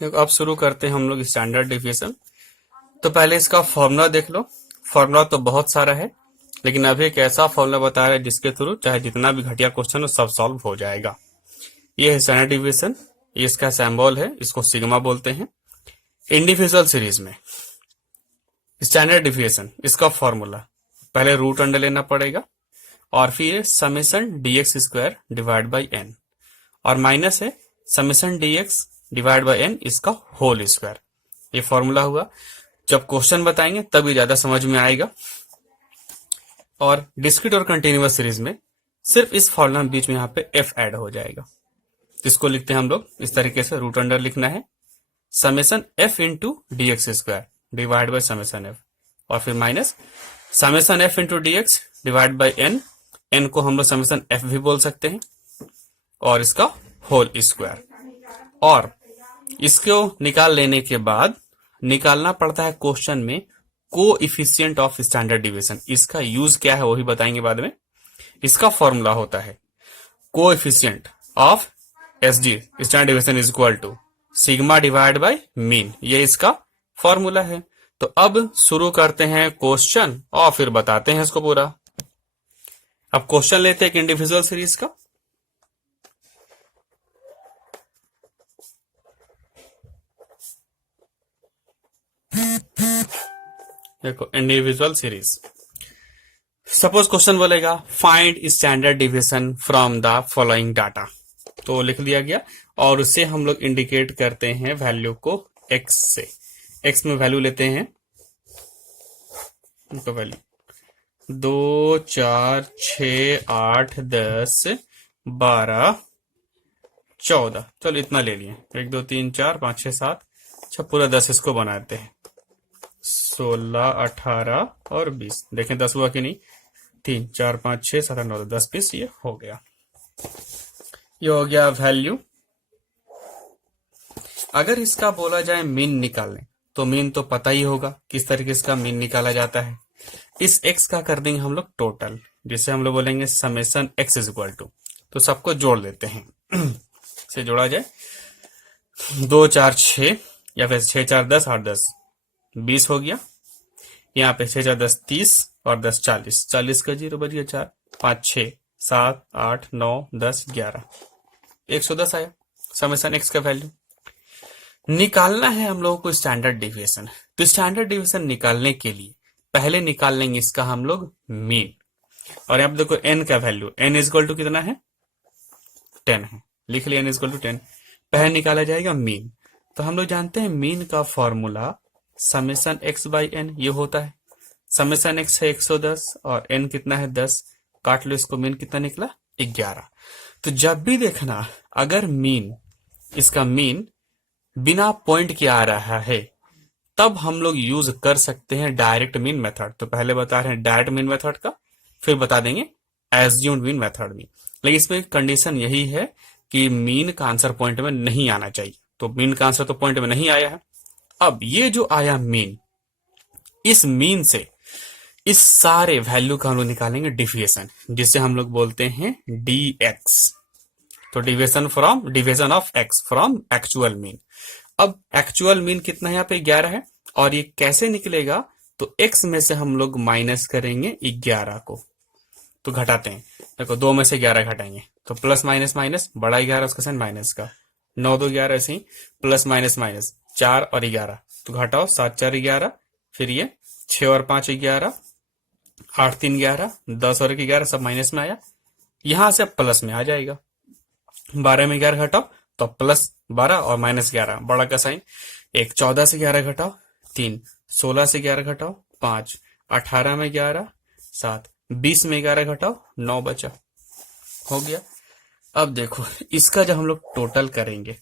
देखो अब शुरू करते हैं हम लोग स्टैंडर्ड डिफिएशन। तो पहले इसका फॉर्मूला देख लो। फॉर्मूला तो बहुत सारा है, लेकिन अभी एक ऐसा फॉर्मूला बता रहा है जिसके थ्रू चाहे जितना भी घटिया क्वेश्चन हो सब सॉल्व हो जाएगा। ये है स्टैंडर्ड डिफिएशन, ये इसका सिंबल है, इसको सिग्मा बोलते हैं। इंडिविजुअल सीरीज में स्टैंडर्ड डिफिएशन इसका फॉर्मूला पहले रूट अंडर लेना पड़ेगा और फिर summation dx square divide by n, और माइनस है summation dx divide by n इसका होल स्क्वायर। ये फॉर्मूला हुआ। जब क्वेश्चन बताएंगे तभी ज्यादा समझ में आएगा। और डिस्क्रीट और कंटिन्यूअस सीरीज में सिर्फ इस फॉर्मूला में बीच में यहाँ पे f ऐड हो जाएगा। तो इसको लिखते हैं हम लोग इस तरीके से, रूट अंडर लिखना है summation f into d x square divide by summation f, और फिर minus summation f into d x divide by n. N को हम लोग समेशन f भी बोल सकते हैं, और इसका होल स्क्वायर। और इसको निकाल लेने के बाद निकालना पड़ता है क्वेश्चन में कोएफिशिएंट ऑफ स्टैंडर्ड डिवीजन। इसका यूज क्या है वही बताएंगे बाद में। इसका फॉर्मूला होता है coefficient of SD standard division is equal to sigma divide by mean. ये इसका फॉर्मूला है। तो अब शुरू करते हैं क्वेश्चन और फिर बताते हैं इसको पूरा। अब क्वेश्चन लेते हैं एक इंडिविजुअल सीरीज का। देखो इंडिविजुअल सीरीज, सपोज क्वेश्चन बोलेगा find standard division from the following data. तो लिख दिया गया और उससे हम लोग इंडिकेट करते हैं वैल्यू को x से। x में वैल्यू लेते हैं, तो वैल्यू 2 4 6 8 10 12 14, चलो इतना ले लिए। 1 2 3 4 5 6 7, अच्छा पूरा 10 इसको बनाते हैं। 16 18 और 20, देखें 10 हुआ कि नहीं। 3 4 5 6 7 8 9 10 20, ये हो गया। ये हो गया वैल्यू। अगर इसका बोला जाए मीन निकालने, तो मीन तो पता ही होगा किस तरीके से इसका मीन निकाला जाता है। इस x का कर देंगे हम लोग टोटल, जिसे हम लोग बोलेंगे summation x is equal to, तो सबको जोड़ लेते हैं। से जोड़ा जाए 2 4 6, या फिर 6 4 10 8 10 20 हो गया। यहाँ पे 6 4 10 30 और 10 40, 40 का 0 बच गया 4 5 6 7 8 9 10 11, 110 आया समेशन x का वैल्यू। निकालना है हम लोगों को स्टैंडर्ड डिविएशन। तो स्टैंडर्ड डिविएशन निकालने के लिए पहले निकाल लेंगे इसका हम लोग मीन। और यहाँ पे देखो n का value, n is equal to कितना है 10 है, लिख लिया n इज इक्वल टू 10। पहले निकाला जाएगा मीन। तो हम लोग जानते हैं मीन का formula summation x by n ये होता है। समेशन x है 110 और n कितना है 10, काट लो इसको, मीन कितना निकला 11। तो जब भी देखना अगर मीन, इसका मीन बिना पॉइंट के आ रहा है, तब हम लोग यूज कर सकते हैं डायरेक्ट मीन मेथड। तो पहले बता रहे हैं डायरेक्ट मीन मेथड का, फिर बता देंगे एज्यूम्ड मीन मेथड में। लेकिन इसमें कंडीशन यही है कि मीन का आंसर पॉइंट में नहीं आना चाहिए। तो मीन का आंसर तो पॉइंट में नहीं आया है। अब ये जो आया मीन, इस मीन से इस सारे वैल्यू का हम लोग निकालेंगे डिविएशन, जिसे हम लोग बोलते हैं dx। तो division of x from actual mean. अब एक्चुअल मीन कितना है यहाँ पे 11 है, और ये कैसे निकलेगा, तो x में से हम लोग माइनस करेंगे 11 को, तो घटाते हैं। देखो 2 में से 11 घटाएंगे तो प्लस माइनस माइनस, बड़ा 11 उसका साइन माइनस का, 9 2 11, ऐसे ही प्लस माइनस माइनस 4 और 11, तो घटाओ 7 4 11, फिर ये 6 और 5 11, 8 3 11, 10 और 11 सब माइनस में आया, यहां से प्लस में आ जाएगा। 12 में 11 घटाओ तो प्लस 12 और माइनस 11, बड़ा का साइन। 1 14 से 11 घटाओ 3, 16 से 11 घटाओ 5, 18 में 11 7, 20 में 11 घटाओ 9 बचा, हो गया। अब देखो इसका जब हम लोग टोटल करेंगे,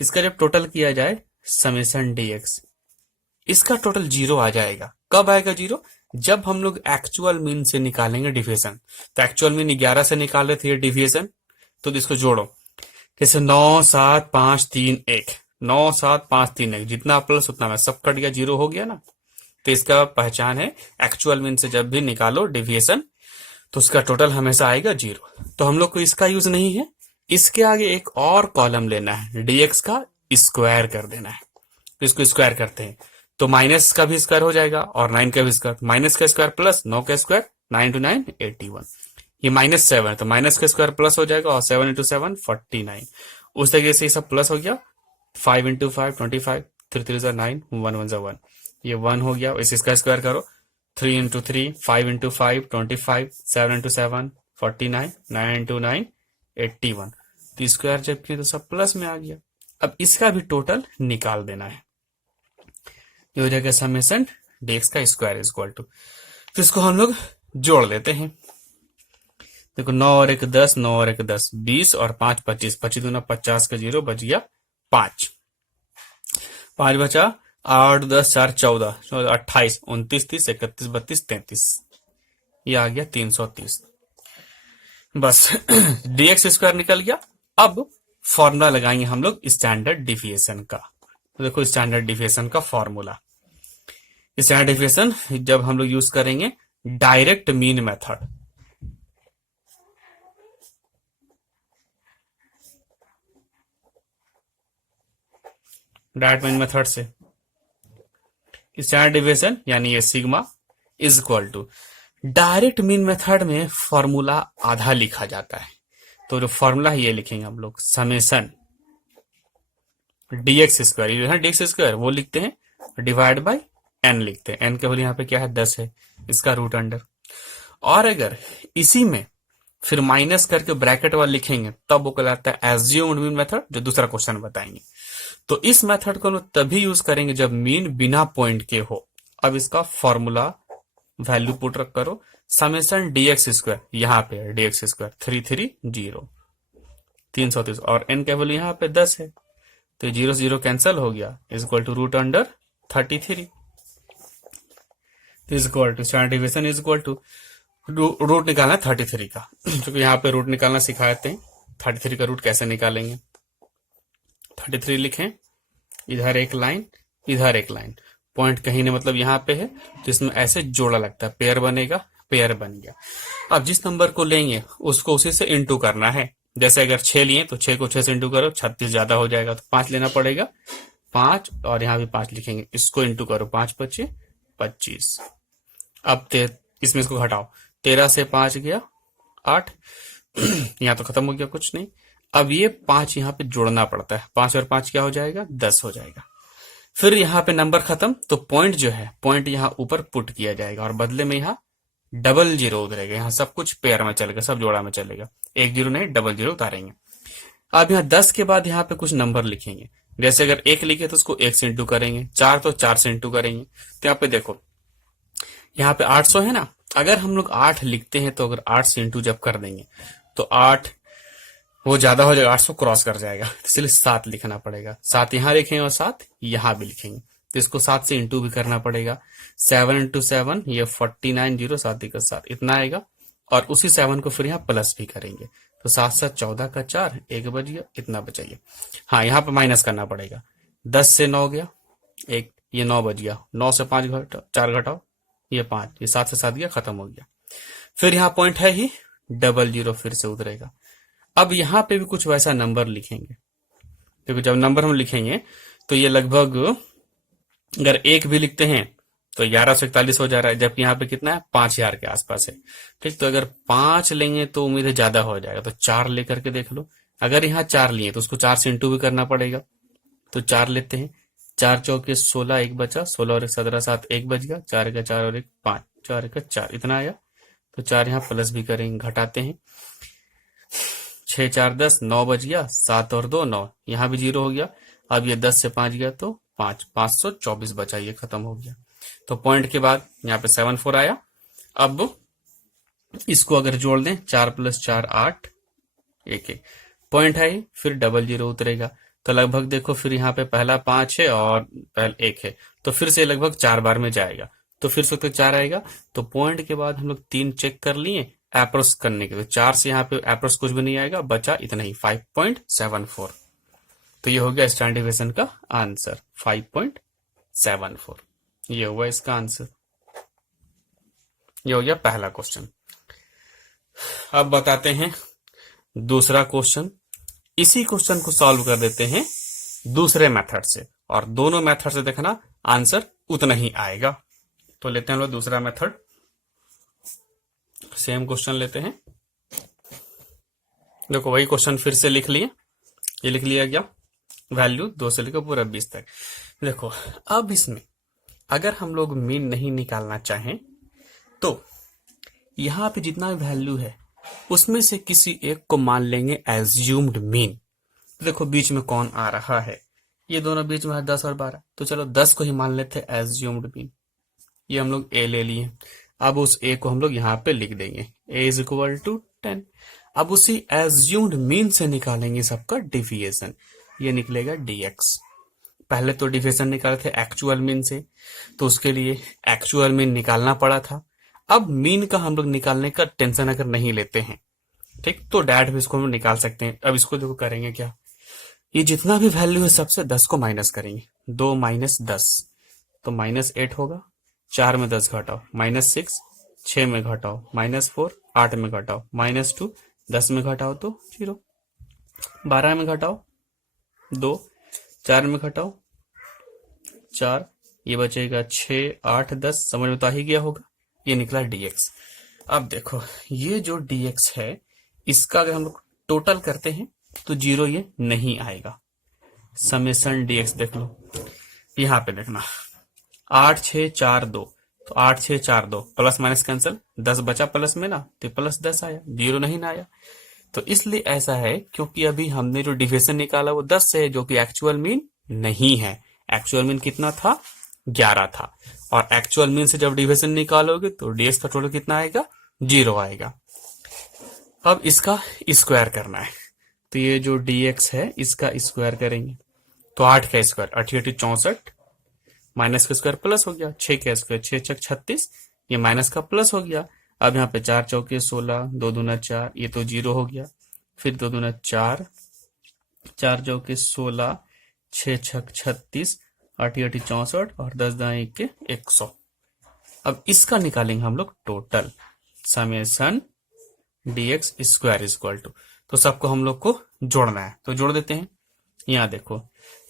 इसका जब टोटल किया जाए समेशन dx, इसका टोटल 0 आ जाएगा। कब आएगा 0? जब हम लोग एक्चुअल मीन से निकालेंगे डिविएशन। तो एक्चुअल मीन 11 से निकाले थे डिविएशन, तो इसको जोड़ो, जैसे 9 7 5 3 1, 9 7 5 3 1, जितना प्लस उतना में सब कट गया, 0 हो गया ना। तो इसका पहचान है एक्चुअल मीन से जब भी निकालो डिविएशन, तो उसका टोटल हमेशा आएगा 0। तो हम लोग को इसका यूज नहीं है। इसके आगे एक और कॉलम लेना है dx का स्क्वायर कर देना है। तो इसको स्क्वायर करते हैं, तो माइनस का भी स्क्वायर हो जाएगा और 9 का भी स्क्वायर, माइनस का स्क्वायर प्लस 9 का स्क्वायर, 9 टू 9 81। ये -7 है तो माइनस का स्क्वायर प्लस हो जाएगा और 7 इंटू 7 49। उस तरीके से ये सब प्लस हो गया। 5 इंटू 5 25, 3 3 9, 1 1 1, ये 1 हो गया। इसका स्क्वायर करो, 3 इंटू 3 5 इंटू 5 25, 7 इंटू 7 49, 9 इंटू 9 81। तो स्क्वायर जब किए तो सब प्लस में आ गया। अब इसका भी टोटल निकाल देना है। ये हो जाएगा समेशन dx का स्क्वायर इज इक्वल टू, तो इसको हम लोग जोड़ लेते हैं। देखो 9 और 1 10, 9 और 1 10 20 और 5 25, 25 दूना 50 का 0 बच गया 5, 5 बचा 8 10 4 14 28 29 30 31 32 33, ये आ गया 330। बस dx स्क्वायर निकल गया। अब फॉर्मूला लगाएंगे हम लोग स्टैंडर्ड डिविएशन का। तो देखो स्टैंडर्ड डिविएशन का फॉर्मूला, स्टैंडर्ड डिविएशन जब हम लोग यूज करेंगे direct mean method, direct mean method से स्टैंडर्ड डिविएशन यानी ये sigma is equal to, direct mean method में फॉर्मूला आधा लिखा जाता है। तो जो फॉर्मूला है ये लिखेंगे हम लोग, समेशन dx स्क्वायर, ये है dx स्क्वायर वो लिखते हैं, डिवाइड बाय n लिखते हैं। n केवल यहाँ पे क्या है 10 है, इसका रूट अंडर। और अगर इसी में फिर माइनस करके ब्रैकेट वाला लिखेंगे तब वो कहलाता है एज्यूम्ड मीन मेथड, जो दूसरा क्वेश्चन बताएंगे। तो इस मेथड को लोग तभी यूज करेंगे जब मीन बिना पॉइंट के हो। अब इसका फॉर्मूला वैल्यू पुट रख करो, समेशन dx स्क्वायर, यहाँ पे है dx स्क्वायर 330 330 और n केवल यहाँ पे 10 है, तो 0 0 कैंसिल हो गया, is equal to root under 33, is equal to standard deviation is equal to root निकालना 33 का, क्योंकि यहाँ पे रूट निकालना सिखाते हैं। 33 का रूट कैसे निकालेंगे, 33 लिखें, इधर एक लाइन इधर एक लाइन, पॉइंट कहीं ना मतलब यहाँ पे है तो इसमें ऐसे जोड़ा लगता है, पेयर बनेगा, पेयर बन गया। अब जिस नंबर को लेंगे उसको उसी से इंटू करना है। जैसे अगर 6 लिए तो 6 को 6 से इंटू करो, 36 ज्यादा हो जाएगा तो 5 लेना पड़ेगा, 5 और यहाँ भी 5 लिखेंगे, इसको इंटू करो, 5 5 25। अब इसमें इसको घटाओ, 13 से 5 गया 8, यहाँ तो खत्म हो गया कुछ नहीं। अब ये 5 यहाँ पे जोड़ना पड़ता है, 5 और 5 क्या हो जाएगा 10 हो जाएगा। फिर यहाँ पे नंबर खत्म तो पॉइंट जो है पॉइंट यहाँ ऊपर पुट किया जाएगा और बदले में यहाँ डबल जीरो उतरेगा। यहाँ सब कुछ पेयर में चलेगा, सब जोड़ा में चलेगा, 1 0 नहीं डबल जीरो उतारेंगे। अब यहाँ 10 के बाद यहाँ पे कुछ नंबर लिखेंगे, जैसे अगर 1 लिखे तो उसको 1 से इंटू करेंगे, 4 तो 4 से इंटू करेंगे। तो यहाँ पे देखो यहाँ पे 800 है ना, अगर हम लोग 8 लिखते हैं तो अगर 8 से इंटू जब कर देंगे तो 8 वो ज्यादा हो जाएगा, 800 क्रॉस कर जाएगा, इसलिए 7 लिखना पड़ेगा। 7 यहाँ लिखेंगे और 7 यहाँ भी लिखेंगे, तो इसको 7 से इंटू भी करना पड़ेगा। 7 इंटू 7 ये 49 0 7 का 7 इतना आएगा, और उसी 7 को फिर यहाँ प्लस भी करेंगे, तो 7 7 14 का 4, 1 बच गया, इतना बचाइए। हाँ यहाँ पे माइनस करना पड़ेगा, 10 से 9 गया 1, ये 9 बच गया, 9 से 5 4 घटाओ, ये 5, ये 7 से 7 गया, खत्म हो गया। फिर यहाँ पॉइंट है ही डबल जीरो फिर से उतरेगा। अब यहाँ पे भी कुछ वैसा नंबर लिखेंगे, देखो जब नंबर हम लिखेंगे तो ये लगभग अगर 1 भी लिखते हैं तो 1141 हो जा रहा है, जबकि यहाँ पे कितना है 5000 के आसपास है। ठीक, तो अगर 5 लेंगे तो उम्मीद है ज्यादा हो जाएगा, तो 4 लेकर के देख लो। अगर यहाँ 4 लिए तो उसको 4 से इंटू भी करना पड़ेगा, तो 4 लेते हैं, 4 चौके 16, 1 बचा, 16 और 1 17 7, 1 बच गया, 4 का 4 और 1 5, 4 का 4 इतना आया। तो 4 यहाँ प्लस भी करेंगे, घटाते हैं, 6 4 10 9 बच गया, 7 और 2 9, यहाँ भी 0 हो गया। अब ये 10 से 5 गया तो 5, 524 बचा, ये खत्म हो गया। तो पॉइंट के बाद यहाँ पे 7 4 आया। अब इसको अगर जोड़ दें, 4 + 4 8 1 1 पॉइंट है, फिर डबल जीरो उतरेगा, तो लगभग देखो फिर यहाँ पे पहला 5 है और पहला 1 है, तो फिर से लगभग 4 बार में जाएगा, तो फिर से तो 4 आएगा। तो पॉइंट के बाद हम लोग 3 चेक कर लिए एप्रोस करने के, तो 4 से यहाँ पे एप्रोस कुछ भी नहीं आएगा, बचा इतना ही 5.74। तो ये हो गया स्टैंडर्ड डिविएशन का आंसर 5.74। ये हुआ इसका आंसर, ये हो गया पहला क्वेश्चन। अब बताते हैं दूसरा क्वेश्चन। इसी क्वेश्चन को सॉल्व कर देते हैं दूसरे मेथड से, और दोनों मेथड से देखना आंसर उतना ही आएगा। तो लेते हैं हम लोग दूसरा मेथड, सेम क्वेश्चन लेते हैं। देखो वही क्वेश्चन फिर से लिख लिए, ये लिख लिया गया, वैल्यू 2 से लेकर पूरा 20 तक। देखो अब इसमें अगर हम लोग मीन नहीं निकालना चाहें तो यहाँ पे जितना वैल्यू है उसमें से किसी एक को मान लेंगे एज्यूम्ड मीन। देखो बीच में कौन आ रहा है, ये दोनों बीच में है 10 और 12, तो चलो 10 को ही मान लेते हैं एज्यूम्ड मीन। ये हम लोग ए ले लिए, अब उस ए को हम लोग यहाँ पे लिख देंगे, ए इज इक्वल टू 10। अब उसी एज्यूम्ड मीन से निकालेंगे सबका डिविएशन, ये निकलेगा dx। पहले तो डिविएशन निकाले थे एक्चुअल मीन से, तो उसके लिए एक्चुअल मीन निकालना पड़ा था। अब मीन का हम लोग निकालने का टेंशन अगर नहीं लेते हैं, ठीक, तो डायरेक्ट भी इसको हम निकाल सकते हैं। अब इसको देखो करेंगे क्या, ये जितना भी वैल्यू है सबसे 10 को माइनस करेंगे, 2 माइनस 10 तो -8 होगा, 4 में 10 घटाओ -6, 6 में घटाओ -4, 8 में घटाओ -2, 10 में घटाओ तो 0, 12 में घटाओ 2, 4 में घटाओ 4, ये बचेगा 6, 8, 10, समझ में तो आ ही गया होगा, ये निकला dx। अब देखो ये जो dx है इसका अगर हम लोग टोटल करते हैं तो 0 ये नहीं आएगा। समेसन dx देख लो, यहाँ पे देखना 8 6 4 2, तो 8 6 4 2 प्लस माइनस कैंसिल, 10 बचा प्लस में ना, तो प्लस 10 आया, 0 नहीं ना आया। तो इसलिए ऐसा है क्योंकि अभी हमने जो डिविजन निकाला वो 10 से है, जो कि एक्चुअल मीन नहीं है। एक्चुअल मीन कितना था, 11 था, और एक्चुअल मीन से जब डिविजन निकालोगे तो डीएक्स का टोटल कितना आएगा, 0 आएगा। अब इसका स्क्वायर करना है, तो ये जो dx है इसका स्क्वायर करेंगे, तो 8 का स्क्वायर 8 8 64, माइनस का स्क्वायर प्लस हो गया, 6 का स्क्वायर 6 6 36, ये माइनस का प्लस हो गया। अब यहाँ पे 4 चौके 16, 2 दूना 4, ये तो 0 हो गया, फिर 2 दूना 4, 4 चौके 16, 6 6 36, 8 8 64 और 10 दाएं के 100। अब इसका निकालेंगे हम लोग total, summation dx square equal to, तो सबको हम लोग को जोड़ना है, तो जोड़ देते हैं। यहाँ देखो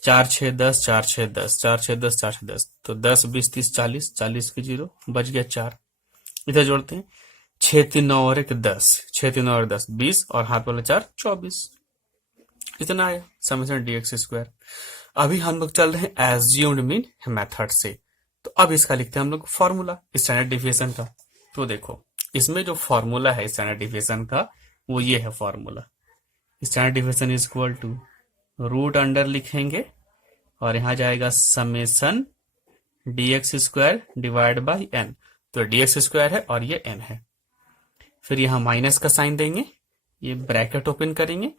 4 6 10, 4 6 10, 4 6 10, 4 6 10, तो 10 20 30 40, 40 के 0 बच गया 4, इधर जोड़ते हैं, 6 3 9 और 1 10, 6 3 9 और 10 20, और हाथ वाला 4 24, इतना आया समेसन dx स्क्वायर। अभी हम लोग चल रहे हैं एज्यूम्ड मीन मेथड से, तो अब इसका लिखते हैं हम लोग फॉर्मूला स्टैंडर्ड डिविएशन का। तो देखो इसमें जो फॉर्मूला है स्टैंडर्ड डिविएशन का वो ये है formula, standard deviation is equal to root under लिखेंगे और यहाँ जाएगा summation dx square divide by n, तो dx स्क्वायर है और ये n है। फिर यहाँ माइनस का साइन देंगे, ये ब्रैकेट ओपन करेंगे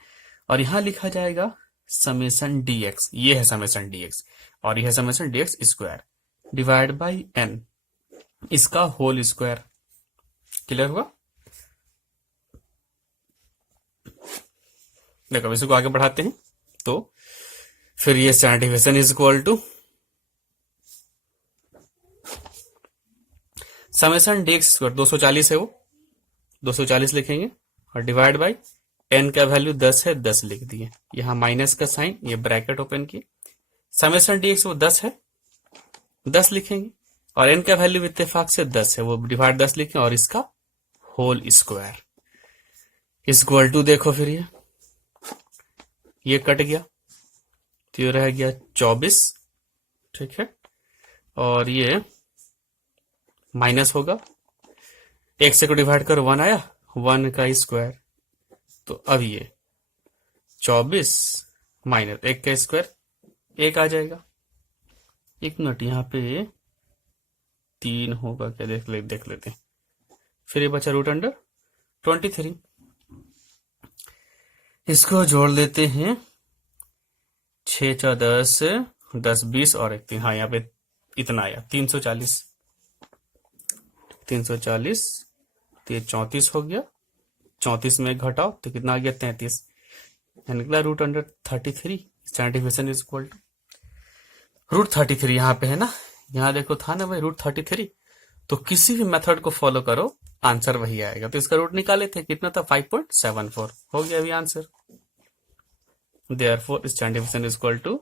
और यहाँ लिखा जाएगा समेसन dx, ये है समेसन dx और यह है summation dx square divide by n, इसका होल स्क्वायर। क्लियर हुआ? देखो इसी को आगे बढ़ाते हैं, तो फिर ये standard deviation is equal to summation dx square 240 है, वो 240 लिखेंगे और डिवाइड बाई n का वैल्यू 10 है, 10 लिख दिए, यहाँ माइनस का साइन, ये ब्रैकेट ओपन किए, समेसन dx वो 10 है, 10 लिखेंगे और n का वैल्यू इत्तेफाक से 10 है, वो डिवाइड 10 लिखें और इसका होल स्क्वायर इक्वल टू, देखो फिर ये कट गया तो ये रह गया 24, ठीक है, और ये माइनस होगा, एक से को डिवाइड करो 1 आया, 1 का स्क्वायर, तो अब ये 24 माइनस 1 का स्क्वायर 1 आ जाएगा। एक मिनट, यहाँ पे 3 होगा क्या, देख लेते हैं। फिर ये बचा रूट अंडर 23, इसको जोड़ लेते हैं, 6 4 10 10 20 और 1 3, हाँ यहाँ पे इतना आया 340, 340 तो ये 34 हो गया, 34 में घटाओ तो कितना आ गया 33, निकला root under 33। Standard deviation is equal to root 33, यहाँ पे है ना, यहाँ देखो था ना भाई रूट 33, तो किसी भी मेथड को फॉलो करो आंसर वही आएगा। तो इसका रूट निकाले थे, कितना था 5.74, हो गया अभी answer. Therefore standard deviation is equal to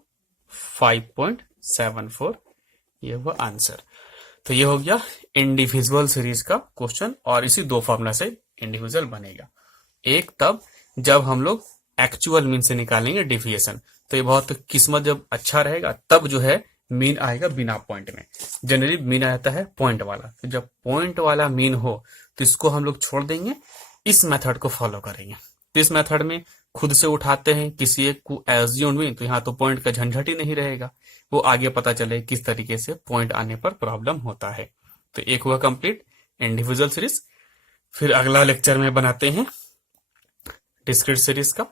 5.74, ये हुआ आंसर। तो ये हो गया इंडिविजुअल सीरीज का क्वेश्चन, और इसी दो फॉर्मूला से इंडिविजुअल बनेगा। एक तब जब हम लोग एक्चुअल मीन से निकालेंगे डिविएशन, तो ये बहुत किस्मत जब अच्छा रहेगा तब जो है मीन आएगा बिना पॉइंट में। जनरली मीन आता है पॉइंट वाला, तो जब पॉइंट वाला मीन हो तो इसको हम लोग छोड़ देंगे, इस मेथड को फॉलो करेंगे। तो इस मेथड में खुद से उठाते हैं किसी एक को एज्यूम मीन, तो यहाँ तो पॉइंट का झंझट ही नहीं रहेगा, वो आगे पता चले किस तरीके से पॉइंट आने पर प्रॉब्लम होता है। तो एक हुआ कंप्लीट इंडिविजुअल सीरीज। फिर अगला लेक्चर में बनाते हैं डिस्क्रीट सीरीज का।